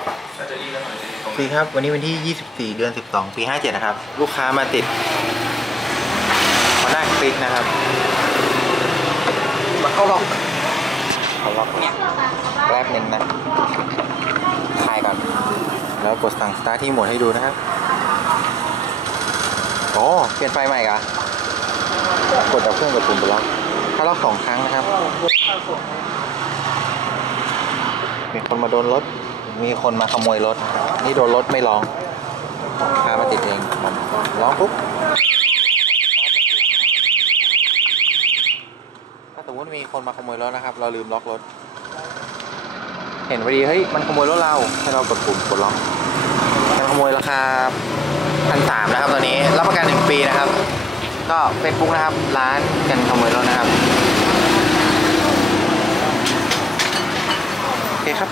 สวัสดีครับ วันนี้วันที่ 24 เดือน 12 ปี 57 นะครับ ลูกค้ามาติดมาหน้าคลิกนะครับ มาเข้าล็อกเข้าล็อกแป๊บหนึ่งนะคลายก่อน แล้วกดสั่งสตาร์ทที่หมดให้ดูนะครับ โอ้เปลี่ยนไฟใหม่กะกดดับเครื่องกับปุ่มบล็อกถ้าล็อกสองครั้งนะครับ มีคนมาโดนรถ มีคนมาขโมยรถ นี่โดนรถไม่ร้องพามาติดเองร้องปุ๊บถ้าสมมติมีคนมาขโมยรถนะครับ เราลืมล็อกรถ เห็นพอดีเฮ้ยมันขโมยรถเราให้เรากดปุ่มกดล็อกมันขโมยราคาพันสามนะครับตอนนี้รับประกันหนึ่งปีนะครับ ก็เฟซบุ๊กนะครับ ร้านกันขโมยรถนะครับ โอเคครับ